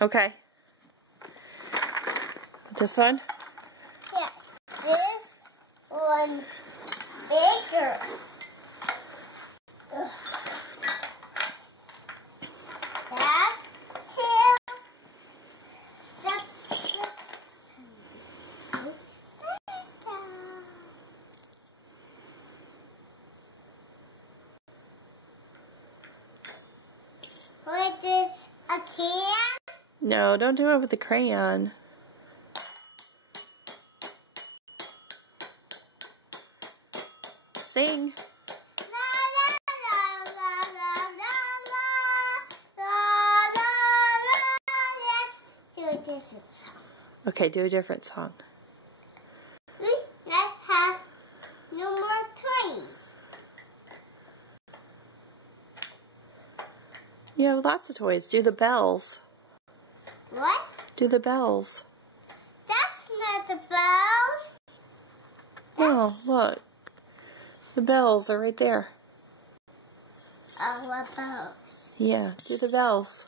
Okay. This one? Yeah. This one bigger. That's two. What is this? A can? No, don't do it with the crayon. Sing. Okay, do a different song. Let's have no more toys. You have lots of toys. Do the bells. What? Do the bells. That's not the bells. Oh, look. The bells are right there. Oh, what bells? Yeah, do the bells.